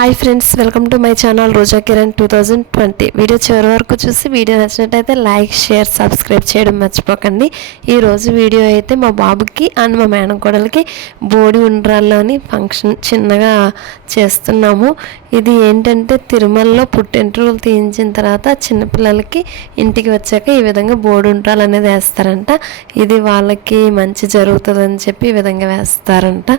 Hi friends welcome to my channel Roja Kiran two thousand twenty video చివరి వరకు చూసి video నచ్చినట్టయితే like share subscribe చేయడం మర్చిపోకండి. ఈరోజు వీడియో అయితే మా బాబుకి అండ్ మా మేడం కోడలికి బోడి ఉండ్రాల్లోని ఫంక్షన్ చిన్నగా చేస్తున్నాము. ఇది ఏంటంటే తిరుమలలో పుట్టెంట్రుకలు తీయించిన తర్వాత చిన్నపిల్లలకి ఇంటికి వచ్చాక ఈ విధంగా బోడి ఉండ్రాలు అనేది వేస్తారంట. ఇది వాళ్ళకి మంచి జరుగుతుందని చెప్పి ఈ విధంగా వేస్తారంట.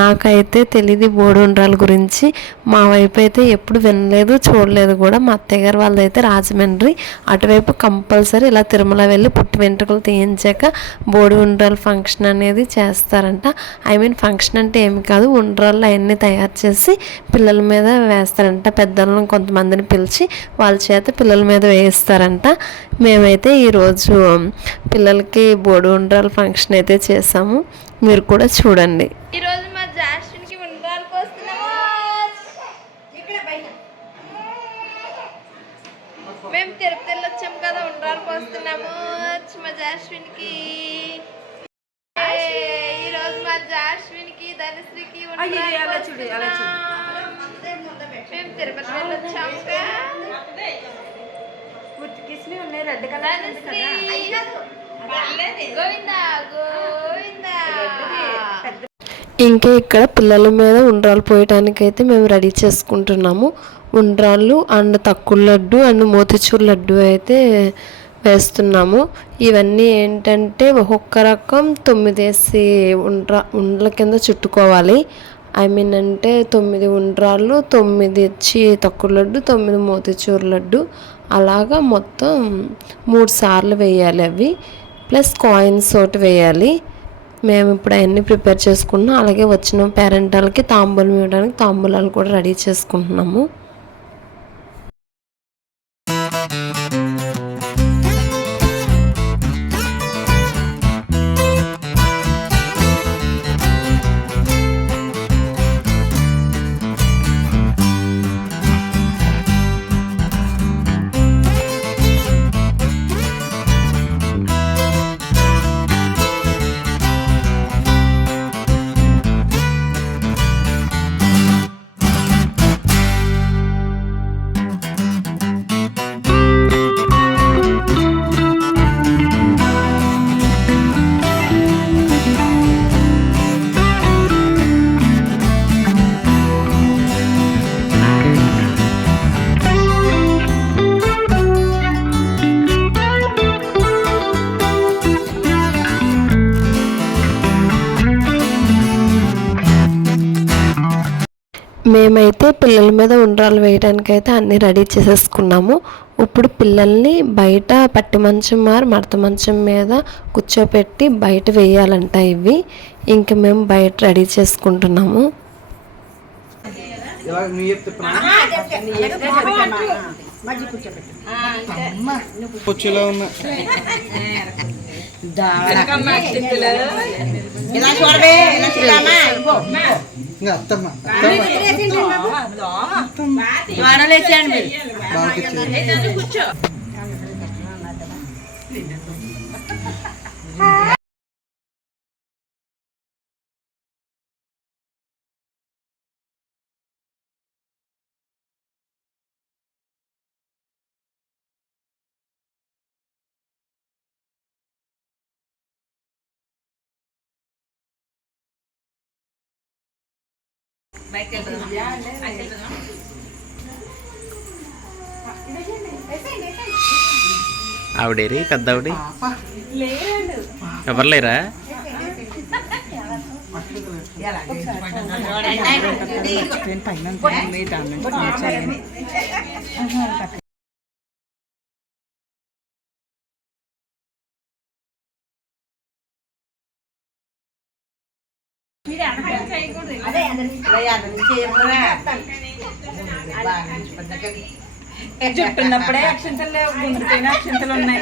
నాకైతే తెలియదు బోడి ఉండ్రాల గురించి. మా వైపు అయితే ఎప్పుడు వినలేదు చూడలేదు కూడా. మా అత్తయ్య గారు వాళ్ళదైతే రాజమండ్రి. అటువైపు కంపల్సరీ ఇలా తిరుమల వెళ్ళి పుట్టి వెంట్రుకలు తీయించాక బోడి ఉండ్రాల ఫంక్షన్ అనేది చేస్తారంట. ఐ మీన్ ఫంక్షన్ అంటే ఏమి కాదు ఉండ్రాళ్ళు అవన్నీ తయారు చేసి పిల్లల మీద వేస్తారంట. పెద్దలను కొంతమందిని పిలిచి వాళ్ళ చేత పిల్లల మీద వేయిస్తారంట. మేమైతే ఈరోజు పిల్లలకి బోడి ఉండ్రాల ఫంక్షన్ అయితే చేసాము. మీరు కూడా చూడండి. ఈ రోజు మా జాస్మిన్కి ఉండ్రాలు పోస్తున్నాము మేము తిరుపతి వెళ్ళొచ్చాం కదా ఉండ్రాలు పోస్తున్నాము మా జాస్మిన్కి ఈ రోజు మా జాస్మిన్కి ధనశ్రీకి. మేము తిరుపతి వెళ్ళొచ్చాము ఉన్నాయి రెడ్ కలర్ గోవిందా గోవిందా. ఇంకా ఇక్కడ పిల్లల మీద ఉండ్రాలు పోయటానికి అయితే మేము రెడీ చేసుకుంటున్నాము. ఉండ్రాళ్ళు అండ్ తక్కువ లడ్డు అండ్ మోతిచూర్ లడ్డు అయితే వేస్తున్నాము. ఇవన్నీ ఏంటంటే ఒక్కొక్క రకం తొమ్మిదేసి ఉండ్రా ఉండ్ల కింద చుట్టుకోవాలి. ఐ మీన్ అంటే తొమ్మిది ఉండ్రాళ్ళు తొమ్మిది ఇచ్చి తక్కువ లడ్డు తొమ్మిది మోతిచూర్ లడ్డు. అలాగా మొత్తం మూడు సార్లు వేయాలి అవి. ప్లస్ కాయిన్స్ ఒకటి వేయాలి. మేము ఇప్పుడు అవన్నీ ప్రిపేర్ చేసుకున్నాం. అలాగే వచ్చిన పేరెంటాలకి తాంబూలం ఇవ్వడానికి తాంబూలాలు కూడా రెడీ చేసుకుంటున్నాము. మేమైతే పిల్లల మీద ఉండ్రాలు వేయడానికి అయితే అన్నీ రెడీ చేసేసుకున్నాము. ఇప్పుడు పిల్లల్ని బయట పట్టి మంచం మారి మడత మంచం మీద కూర్చోపెట్టి బయట వేయాలంట ఇవి. ఇంక మేము బయట రెడీ చేసుకుంటున్నాము. ఇలా నువ్వు చెప్తే వచ్చేలా ఉన్నా. ఇలా చూడవే ఇలా చూడమ్మా ఇంకా అత్తమ్మ వాడలేసాను మీరు ఇచ్చేది ఆవిడేరి పెద్ద ఆవిడ ఎవరు లేరా? జుట్టున్నప్పుడే అక్షంతలు లేవు అక్షంతలు ఉన్నాయి?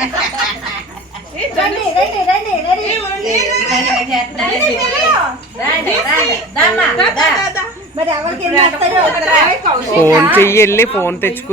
ఫోన్ చెయ్యి వెళ్ళి ఫోన్ తెచ్చుకో.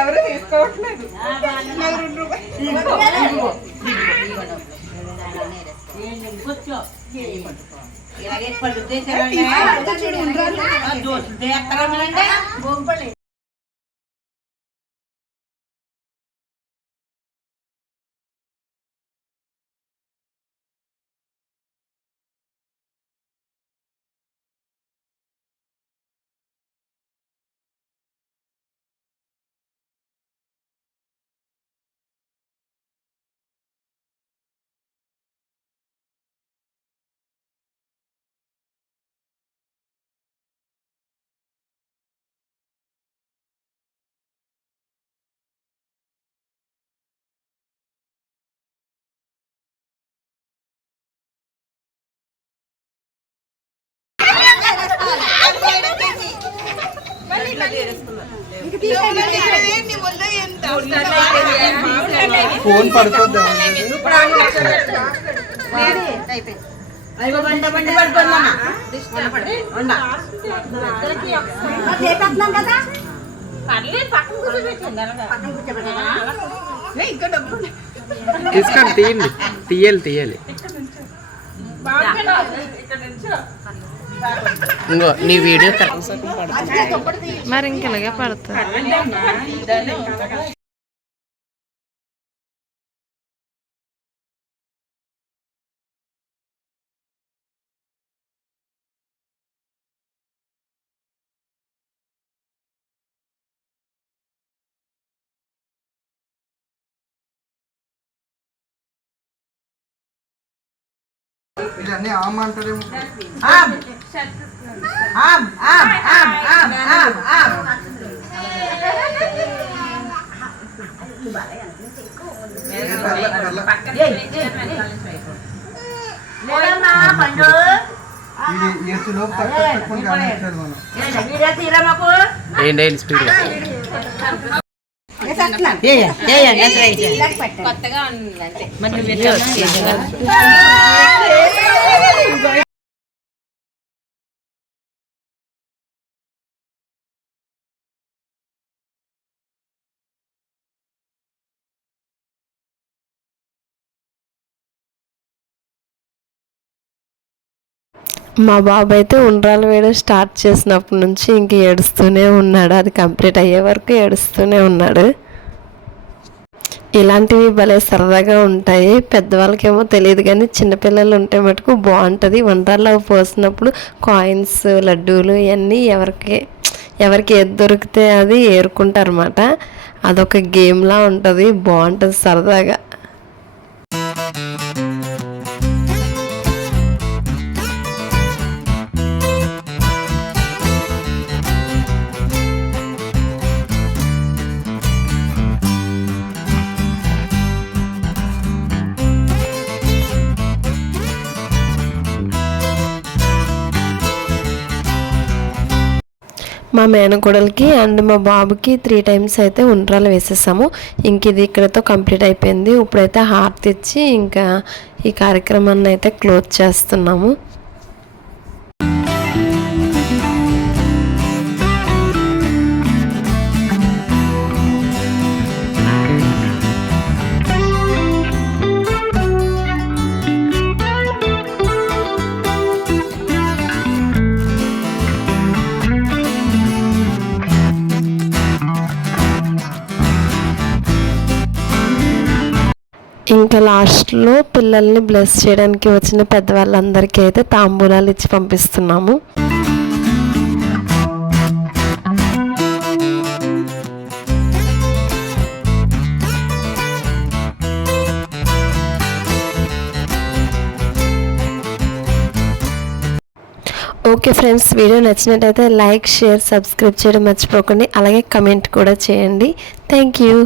ఎవరు తీసుకోవట్లేదు. ఇలాగే పడుతుంది దోసులు ఫోన్ పడుకోద్దా? తీయండి. తీయాలి తీయాలి. ఇంకో నీ వీడియో మరి ఇంకెలాగే పడుతుంది ఇదన్నీ ఆమ్ అంటారేమో. ఆమ్. ఆమ్ ఆమ్ ఆమ్ ఆమ్ ఆమ్ ఆమ్. కొత్తగా ఉంది అంతే. మా బాబు అయితే ఉండ్రాలు వేయడం స్టార్ట్ చేసినప్పటి నుంచి ఇంక ఏడుస్తూనే ఉన్నాడు. అది కంప్లీట్ అయ్యే వరకు ఏడుస్తూనే ఉన్నాడు. ఇలాంటివి భలే సరదాగా ఉంటాయి. పెద్దవాళ్ళకేమో తెలియదు కానీ చిన్నపిల్లలు ఉంటే మటుకు బాగుంటుంది. వంటల్లో పోసినప్పుడు కాయిన్స్ లడ్డూలు ఇవన్నీ ఎవరికి ఎవరికి ఏది దొరికితే అది ఏరుకుంటారన్నమాట. అదొక గేమ్లా ఉంటుంది. బాగుంటుంది సరదాగా. మేనకోడలకి అండ్ మా బాబుకి త్రీ టైమ్స్ అయితే ఉండ్రాలు వేసేసాము. ఇంక ఇది ఇక్కడతో కంప్లీట్ అయిపోయింది. ఇప్పుడైతే హార్ట్ తెచ్చి ఇంకా ఈ కార్యక్రమాన్ని అయితే క్లోజ్ చేస్తున్నాము. ఇంకా లాస్ట్లో పిల్లల్ని బ్లెస్ చేయడానికి వచ్చిన పెద్దవాళ్ళందరికీ అయితే తాంబూలాలు ఇచ్చి పంపిస్తున్నాము. ఓకే ఫ్రెండ్స్ వీడియో నచ్చినట్టయితే లైక్ షేర్ సబ్స్క్రైబ్ చేయడం మర్చిపోకండి. అలాగే కమెంట్ కూడా చేయండి. Thank you.